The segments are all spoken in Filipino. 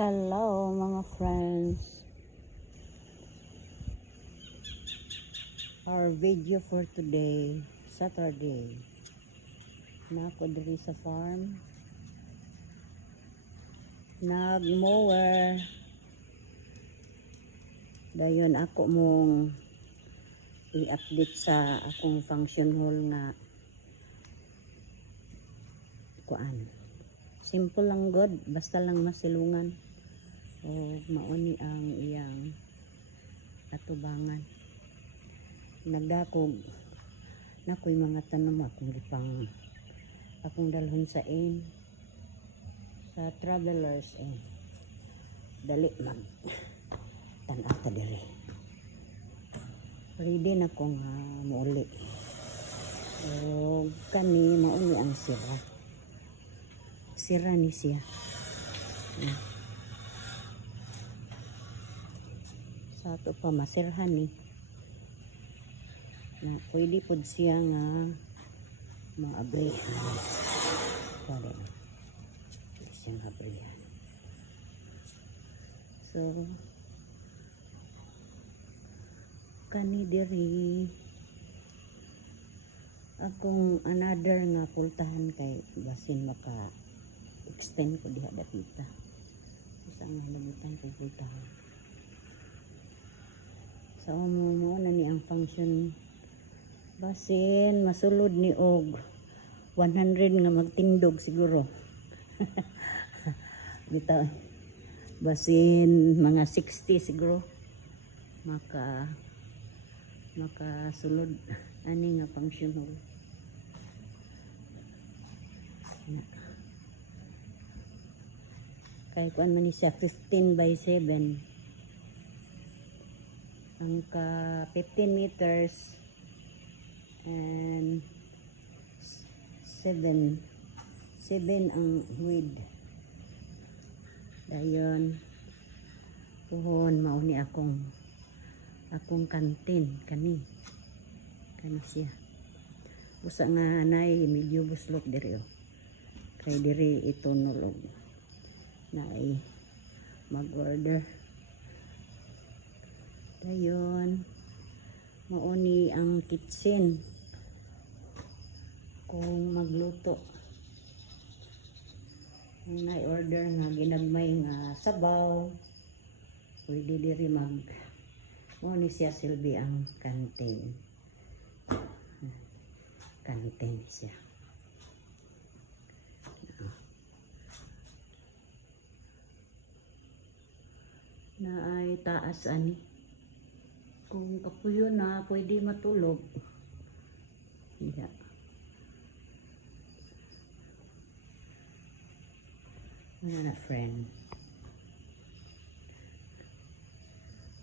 Hello mga friends. Our video for today, Saturday. Nako diri sa farm. Nag-mower. Dayon ako mong i-update sa akong function hall nga kuan. Simple lang god, basta lang masilungan. O mauni ang iyang atubangan. Nagdakog nakoy mga tanom akong dalhon sa travelers dali mag tan-ata dire. Ready na ko nga muuli. O kani mauni ang sira ni siya. Sa ato pa masirhan ni na pwede pod siya nga maabrihan. Pwede siyang abrihan. So kani diri akong another nga pultahan kay basin maka extend ko diha dapita. Isa nga labutan kay pultahan. Sa mo na ni ang function basin masulod ni og 100 nga magtindog siguro. Bitaw basin mga 60 siguro makasulod ani nga function hall. Kay kuan man ni siya 15 by 7. Ang ka 15 meters and 7 ang width. Dayon puhon mauni akong kantin kani siya. Usa nga nay medyo buslok diri kay diri ito nulog nay mag-order. Dayon mauni ang kitchen kung magluto. Nay order nga ginagmay nga sabaw pwede diri mauni siya silbi ang kantin siya. Na ay taas ani kung kapuyo na pwede matulog. Yeah. Wala na friend.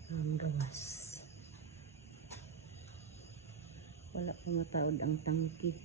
Ang gawas. Wala pa mataod ang tangki.